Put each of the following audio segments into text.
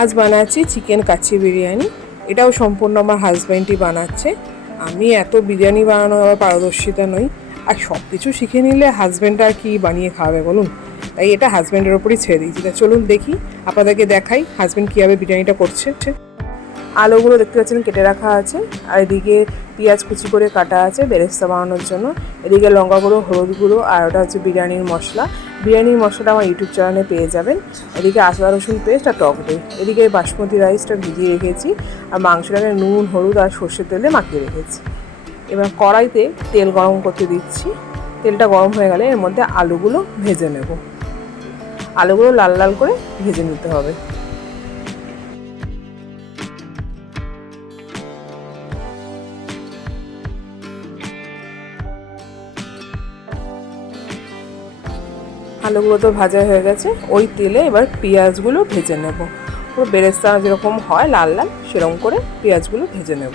আজ বানাচ্ছি চিকেন কাচ্চি বিরিয়ানি। এটাও সম্পূর্ণ আমার হাজব্যান্ডই বানাচ্ছে। আমি এত বিরিয়ানি বানানো আমার পারদর্শিতা নই, আর সব কিছু শিখে নিলে হাজব্যান্ড আর কি বানিয়ে খাওয়াবে বলুন। তাই এটা হাজব্যান্ডের ওপরই ছেড়ে দিয়েছি। তা চলুন দেখি, আপনাদেরকে দেখাই হাজব্যান্ড কীভাবে বিরিয়ানিটা করছে। আলুগুলো দেখতে পাচ্ছেন কেটে রাখা আছে, আর এদিকে পেঁয়াজ কুচি করে কাটা আছে বেরেস্তা বানানোর জন্য। এদিকে লঙ্কা গুঁড়ো, হলুদ গুঁড়ো, আর ওটা হচ্ছে বিরিয়ানির মশলা। বিরিয়ানির মশলাটা আমার ইউটিউব চ্যানেলে পেয়ে যাবেন। এদিকে আদা রসুন পেস্ট আর টক দই। এদিকে বাসমতি রাইসটা ভিজিয়ে রেখেছি, আর মাংসটাকে নুন, হলুদ আর সর্ষের তেলে মাখিয়ে রেখেছি। এবার কড়াইতে তেল গরম করতে দিচ্ছি। তেলটা গরম হয়ে গেলে এর মধ্যে আলুগুলো ভেজে নেব। আলুগুলো লাল লাল করে ভেজে নিতে হবে। আলুগুলো তো ভাজা হয়ে গেছে, ওই তেলে এবার পেঁয়াজগুলো ভেজে নেব। পুরো বেরেস্তা যেরকম হয় লাল লাল, সেরকম করে পেঁয়াজগুলো ভেজে নেব।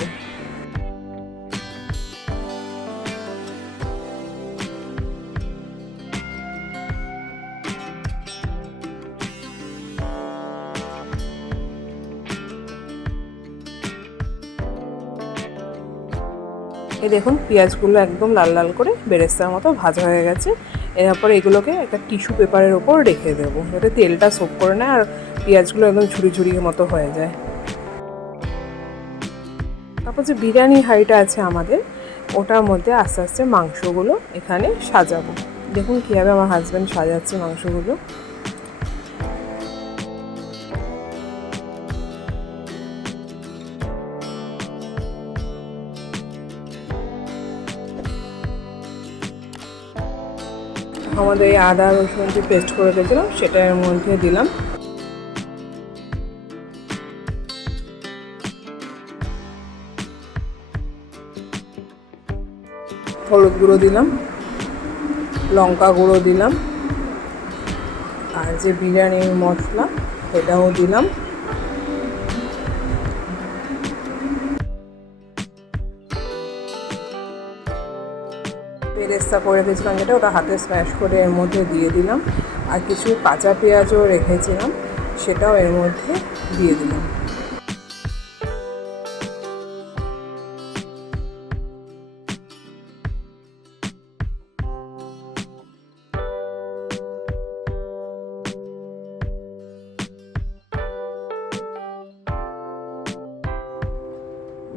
এই দেখুন পেঁয়াজগুলো একদম লাল লাল করে বেরেস্তার মতো ভাজা হয়ে গেছে। এরপর এগুলোকে একটা টিস্যু পেপারের ওপর রেখে দেবো, যাতে তেলটা সোক করে নেয় আর পেঁয়াজগুলো একদম ঝুড়ি ঝুড়ি মতো হয়ে যায়। তারপর যে বিরিয়ানি হাঁড়িটা আছে আমাদের, ওটার মধ্যে আস্তে আস্তে মাংসগুলো এখানে সাজাবো। দেখুন কীভাবে আমার হাজব্যান্ড সাজাচ্ছে মাংসগুলো। আমাদের এই আদা রসুন যে পেস্ট করে রেখেছিলাম সেটা এর মধ্যে দিলাম। হলুদ গুঁড়ো দিলাম, লঙ্কা গুঁড়ো দিলাম, আর যে বিরিয়ানির মশলা সেটাও দিলাম। বেরেস্তা করে রেখেছিলাম যেটা, ওটা হাতে স্ম্যাশ করে এর মধ্যে দিয়ে দিলাম। আর কিছু কাঁচা পেঁয়াজও রেখেছিলাম, সেটাও এর মধ্যে দিয়ে দিলাম।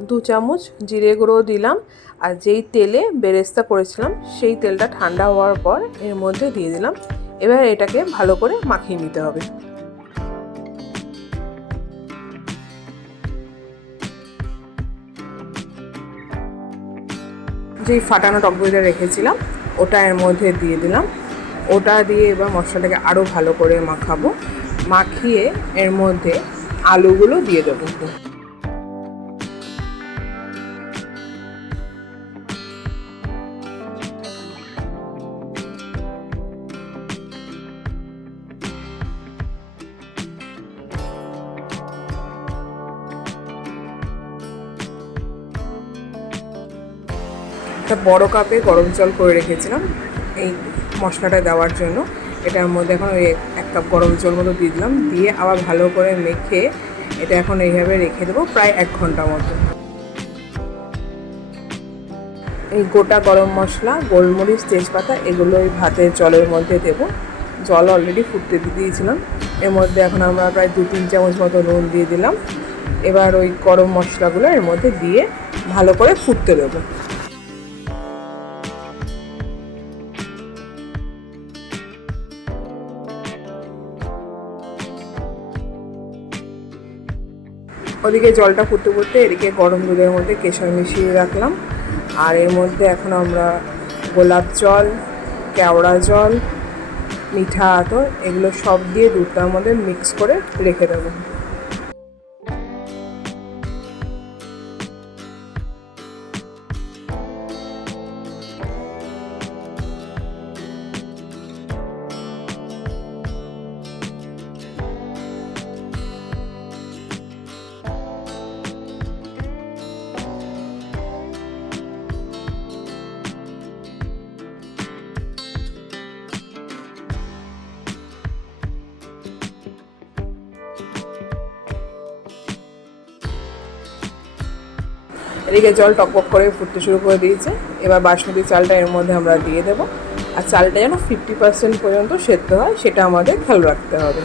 দু চামচ জিরে গুঁড়ো দিলাম, আর যেই তেলে বেরেস্তা করেছিলাম সেই তেলটা ঠান্ডা হওয়ার পর এর মধ্যে দিয়ে দিলাম। এবার এটাকে ভালো করে মাখিয়ে নিতে হবে। যেই ফাটানো টক দইটা রেখেছিলাম ওটা এর মধ্যে দিয়ে দিলাম। ওটা দিয়ে এবার মশলাটাকে আরও ভালো করে মাখাবো। মাখিয়ে এর মধ্যে আলুগুলো দিয়ে দেবো। একটা বড় কাপে গরম জল করে রেখেছিলাম এই মশলাটা দেওয়ার জন্য। এটার মধ্যে এখন ওই 1 কাপ গরম জল মতো দিয়ে দিলাম, দিয়ে আবার ভালো করে মেখে এটা এখন এইভাবে রেখে দেবো প্রায় 1 ঘন্টা মতো। এই গোটা গরম মশলা, গোলমরিচ, তেজপাতা এগুলো এই ভাতের জলের মধ্যে দেব। জল অলরেডি ফুটতে দিয়েছিলাম। এর মধ্যে এখন আমরা প্রায় 2-3 চামচ মতো নুন দিয়ে দিলাম। এবার ওই গরম মশলাগুলো এর মধ্যে দিয়ে ভালো করে ফুটতে দেবো। ওদিকে জলটা ফুটতে ফুটতে এদিকে গরম দুধের মধ্যে কেশর মিশিয়ে রাখলাম। আর এর মধ্যে এখন আমরা গোলাপ জল, কেওড়া জল, মিঠা আতর এগুলো সব দিয়ে দুধটার মধ্যে মিক্স করে রেখে দেবো। এদিকে জল টকবক করে ফুটতে শুরু করে দিয়েছে। এবার বাসমতি চালটা এর মধ্যে আমরা দিয়ে দেবো। আর চালটা যেন 50% পর্যন্ত সেদ্ধ হয় সেটা আমাদের খেয়াল রাখতে হবে।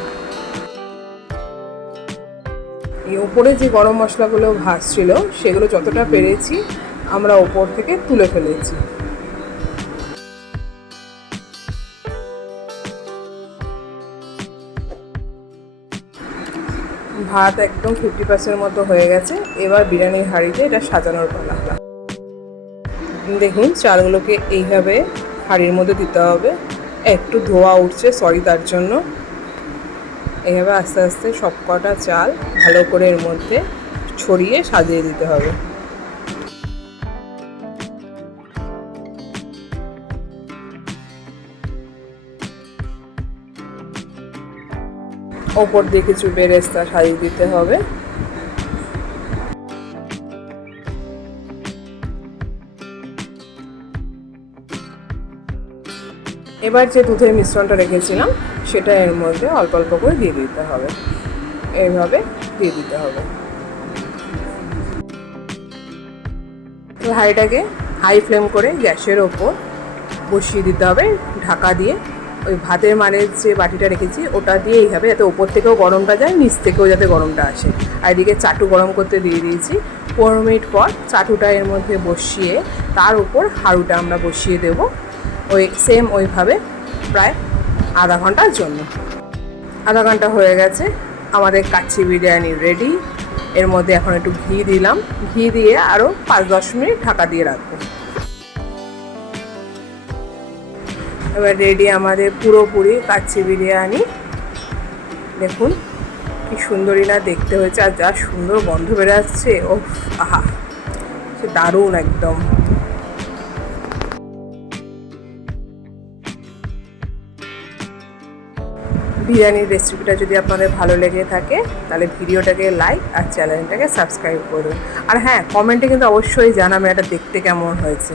এই ওপরে যে গরম মশলাগুলো ভাসছিল সেগুলো যতটা পেরেছি আমরা ওপর থেকে তুলে ফেলেছি। ভাত একদম 50% মতো হয়ে গেছে। এবার বিরিয়ানির হাঁড়িতে এটা সাজানোর পালা। দেখুন চালগুলোকে এইভাবে হাঁড়ির মধ্যে দিতে হবে। একটু ধোয়া উঠছে, সরি তার জন্য। এইভাবে আস্তে আস্তে সব কটা চাল ভালো করে এর মধ্যে ছড়িয়ে সাজিয়ে দিতে হবে। ওপর দিয়ে কিছু বেরেস্তা সাজিয়ে দিতে হবে। এবার যে দুধের মিশ্রণটা রেখেছিলাম সেটা এর মধ্যে অল্প অল্প করে দিয়ে দিতে হবে। এইভাবে দিয়ে দিতে হবে। হাঁড়িটাকে হাই ফ্লেম করে গ্যাসের ওপর বসিয়ে দিতে হবে ঢাকা দিয়ে। ওই ভাতের মানের যে বাটিটা রেখেছি ওটা দিয়ে এইভাবে যাতে ওপর থেকেও গরমটা যায়, নিচ থেকেও যাতে গরমটা আসে। আর এদিকে চাটু গরম করতে দিয়ে দিয়েছি। 15 মিনিট পর চাটুটা এর মধ্যে বসিয়ে তার উপর হাঁড়ুটা আমরা বসিয়ে দেবো ওই সেম ওইভাবে প্রায় আধা ঘন্টার জন্য। আধা ঘন্টা হয়ে গেছে, আমাদের কাচ্চি বিরিয়ানি রেডি। এর মধ্যে এখন একটু ঘি দিলাম, ঘি দিয়ে আরও 5-10 মিনিট ঢাকা দিয়ে রাখবো। এবার রেডি আমাদের পুরোপুরি কাচ্চি বিরিয়ানি। দেখুন কি সুন্দরই না দেখতে হয়েছে, আর যা সুন্দর গন্ধ বেরোচ্ছে, ও আহা, সে দারুণ একদম। বিরিয়ানির রেসিপিটা যদি আপনাদের ভালো লেগে থাকে তাহলে ভিডিওটাকে লাইক আর চ্যানেলটাকে সাবস্ক্রাইব করুন। আর হ্যাঁ, কমেন্টে কিন্তু অবশ্যই জানাবেন এটা দেখতে কেমন হয়েছে।